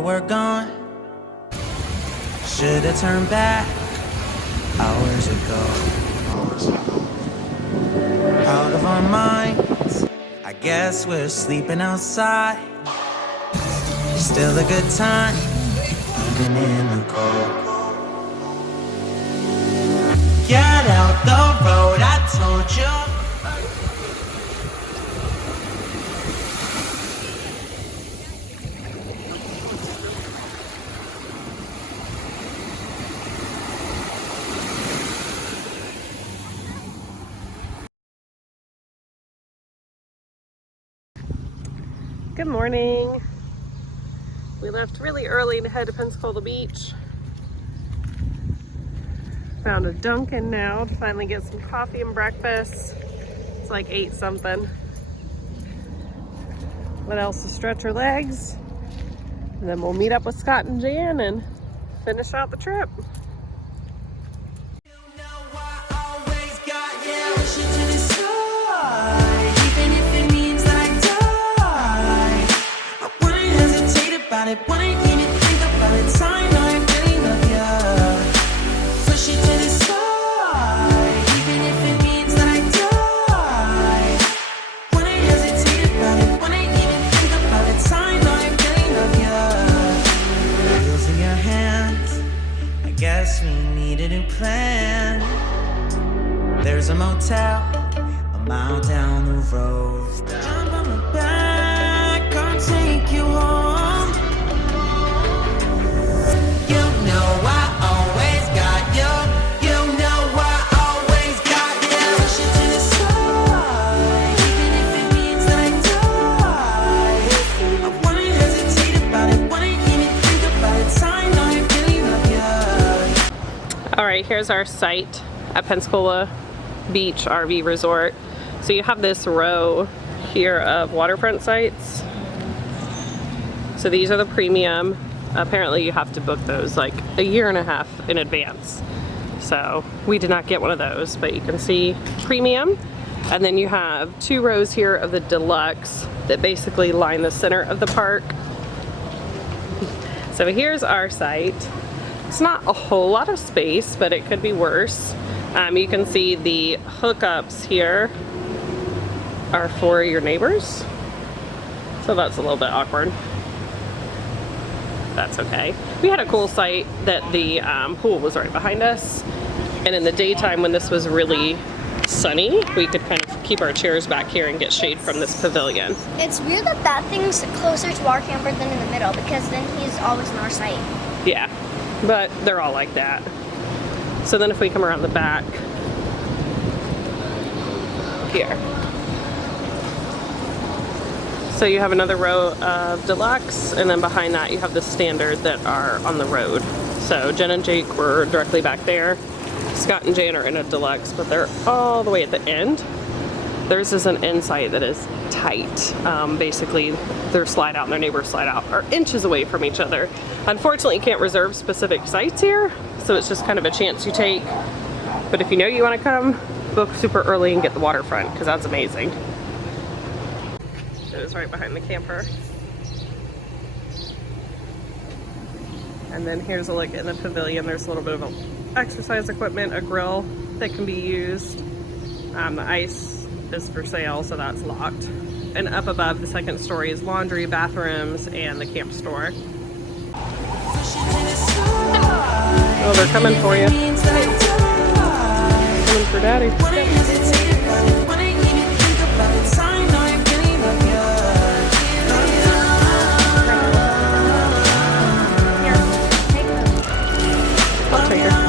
where we're gone. Should've turned back hours ago. Out of our minds, I guess we're sleeping outside. Still a good time, even in the cold. Get out the road, I told you. Good morning. We left really early to head to Pensacola Beach. Found a Dunkin' now to finally get some coffee and breakfast. It's like 8 something. What else to stretch our legs? And then we'll meet up with Scott and Jan and finish out the trip. Wouldn't even think about it. Sign, I really love ya. Push it to the side, even if it means that I die. Wouldn't hesitate about it. Wouldn't even think about it. Sign, I really love ya. Wheels in your hands. I guess we need a new plan. There's a motel a mile down the road. Jump on my back, I'll take you home. Alright, here's our site at Pensacola Beach RV Resort. So you have this row here of waterfront sites. So these are the premium. Apparently you have to book those like a year and a half in advance. So we did not get one of those, but you can see premium. And then you have 2 rows here of the deluxe that basically line the center of the park. So here's our site. It's not a whole lot of space, but it could be worse. You can see the hookups here are for your neighbors. So that's a little bit awkward. That's okay. We had a cool site that the pool was right behind us. And in the daytime when this was really sunny, we could kind of keep our chairs back here and get shade from this pavilion. It's weird that that thing's closer to our camper than in the middle, because then he's always in our sight. Yeah, but they're all like that. So then if we come around the back here. So you have another row of deluxe, and then behind that you have the standard that are on the road. So Jen and Jake were directly back there. Scott and Jan are in a deluxe, but they're all the way at the end. Theirs is an inside that is tight. Basically, their slide out and their neighbor's slide out are inches away from each other. Unfortunately, you can't reserve specific sites here, so it's just kind of a chance you take. But if you know you want to come, book super early and get the waterfront, because that's amazing. It is right behind the camper. And then here's a look in the pavilion. There's a little bit of exercise equipment, a grill that can be used. The ice is for sale, so that's locked. And up above, the second story is laundry, bathrooms, and the camp store. Oh, they're coming for you. Coming for Daddy. I'll take her.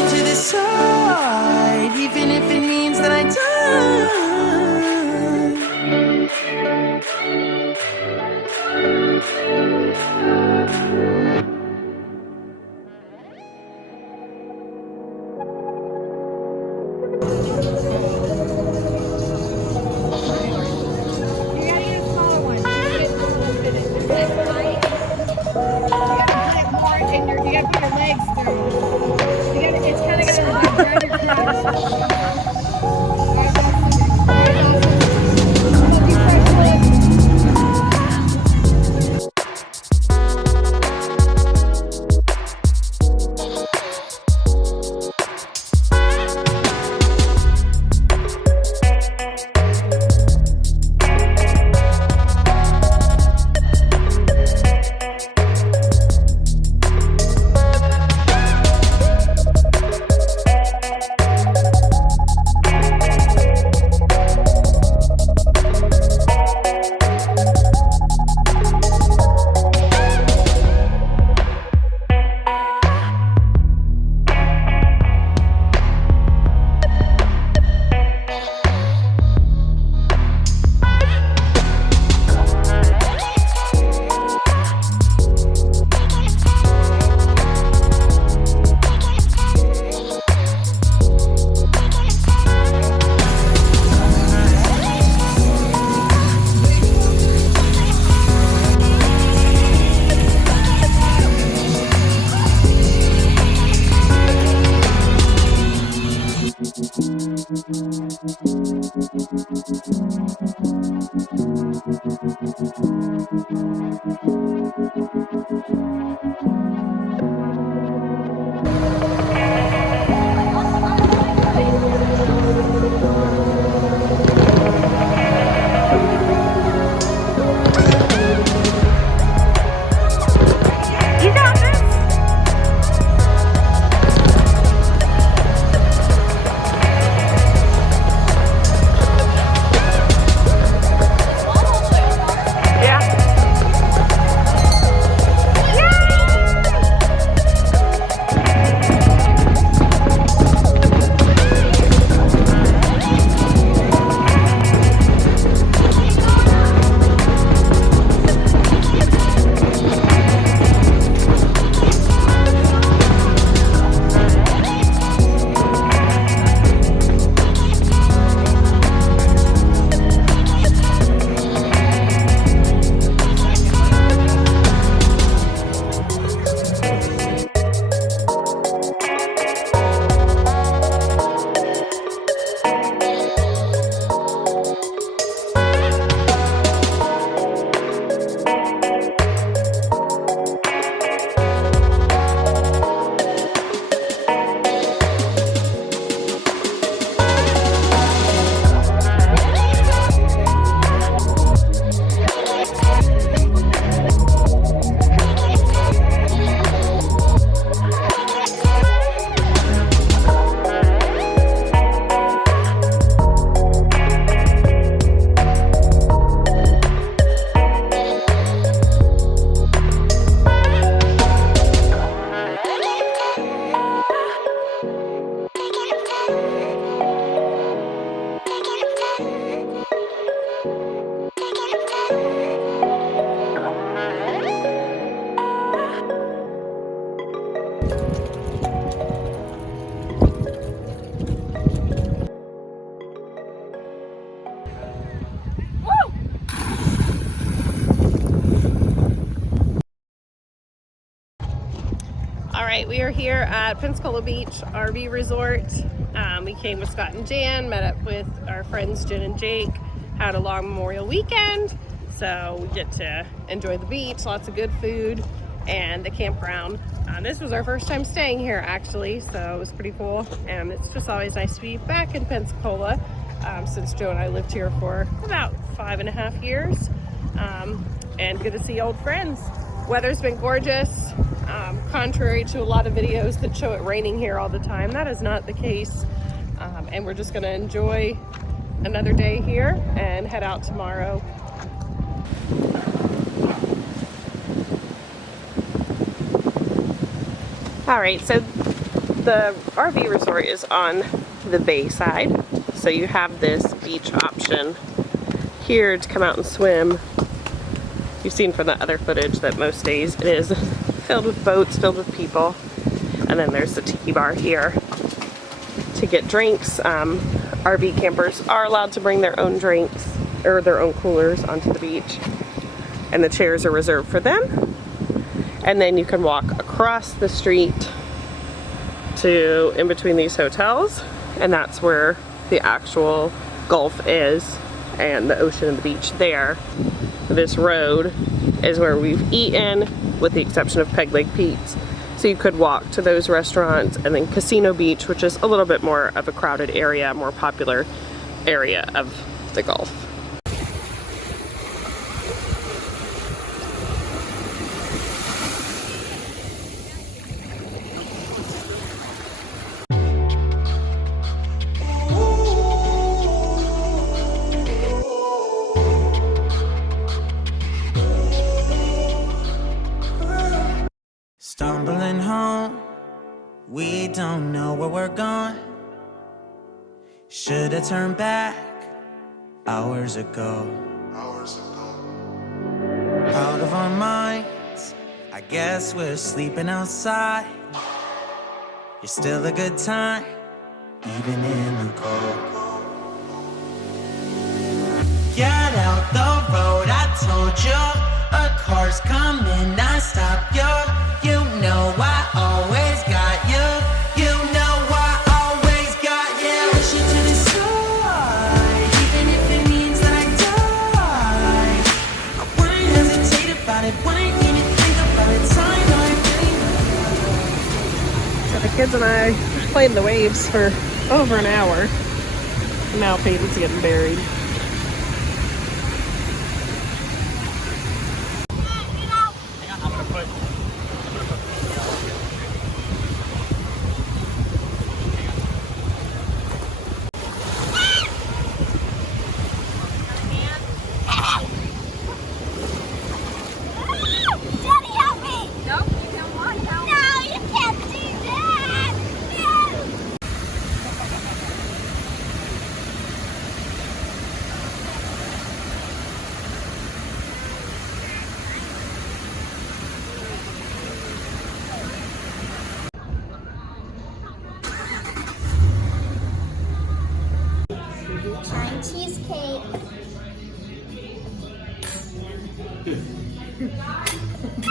To the side. put more in your, you gotta put your legs through. It's kind of gonna like grab your crotch. Alright, that's okay. Alright, awesome. Love you, fresh wood. Alright, we are here at Pensacola Beach RV Resort. We came with Scott and Jan, met up with our friends Jen and Jake, had a long Memorial weekend, so we get to enjoy the beach, lots of good food, and the campground. This was our first time staying here actually, so it was pretty cool, and it's just always nice to be back in Pensacola since Joe and I lived here for about 5.5 years, and good to see old friends. Weather's been gorgeous. Contrary to a lot of videos that show it raining here all the time, that is not the case. And we're just gonna enjoy another day here and head out tomorrow. All right, so the RV resort is on the bay side. So you have this beach option here to come out and swim. You've seen from the other footage that most days it is filled with boats, filled with people. And then there's the tiki bar here to get drinks. RV campers are allowed to bring their own drinks or their own coolers onto the beach. and the chairs are reserved for them. And then you can walk across the street to in between these hotels, and that's where the actual Gulf is and the ocean and the beach there. This road is where we've eaten, with the exception of Peg Leg Pete's. So you could walk to those restaurants, and then Casino Beach, which is a little bit more of a crowded area, more popular area of the Gulf. Stumbling home, we don't know where we're going. Should've turned back hours ago. Out of our minds, I guess we're sleeping outside. You're still a good time, even in the cold. Get out the road, I told you. A car's coming, I stop you. You know I always got you. You know I always got you. Push you to the side, even if it means that I die. I wouldn't hesitate about it, wouldn't even think about it. So the kids and I played in the waves for over an hour. Now Peyton's getting buried. Giant cheesecake.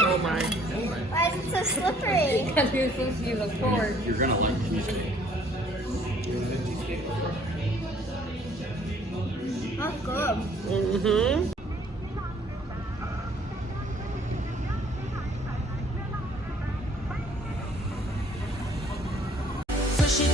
Oh my. Why is it so slippery? Because you're supposed to use a fork. You're gonna learn cheesecake. That's good. Mm-hmm. Push you